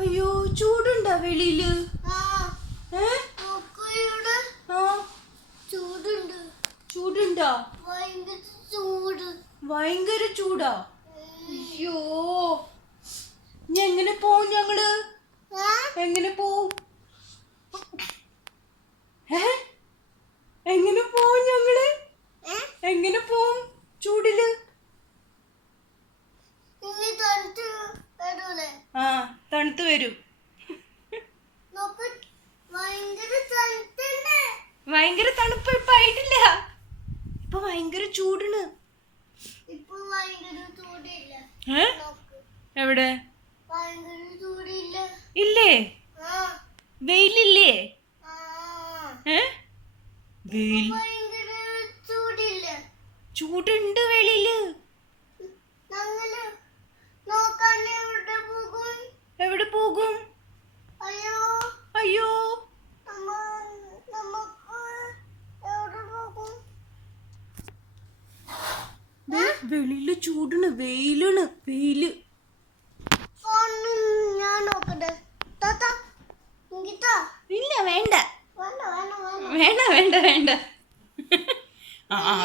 അയ്യോ ചൂടുണ്ടാ വെളിയില്? ചൂടുണ്ടാ? ഭയങ്കര ചൂടാ? അയ്യോ എങ്ങനെ പോവും ഞങ്ങള്? എങ്ങനെ പോവും? എങ്ങനെ പോവും ഞങ്ങള്? എങ്ങനെ പോവും ചൂടില്? ആ തണുത്ത് വരും. ഭയങ്കര തണുപ്പ് ഇപ്പൊ ആയിട്ടില്ല. ഇപ്പൊ ഭയങ്കര ചൂടാണ്. എവിടെ? ഇല്ലേ? വെയിലില്ലേ? വെയിൽ ചൂടുണ്ട് വെളിയില്. എവിടെ പോകും? അയ്യോ വെളിയില് ചൂടാണ്, വെയിലാണ്, വെയില്. ഇല്ല വേണ്ട വേണ്ട വേണ്ട വേണ്ട.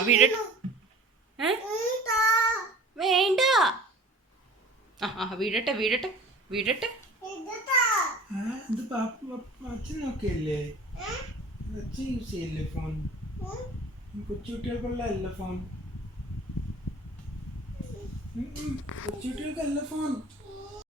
വീഴട്ടെ. വേണ്ട. വീഴട്ടെ വീഴട്ടെ വീഴട്ടെ. അച്ഛനൊക്കെയല്ലേ? അച്ഛൻ യൂസ് ചെയ്യല്ലേ ഫോൺ? കൊച്ചുകുട്ടികൾക്കുള്ളതല്ല ഫോൺ. കൊച്ചുകുട്ടികൾക്കല്ല ഫോൺ.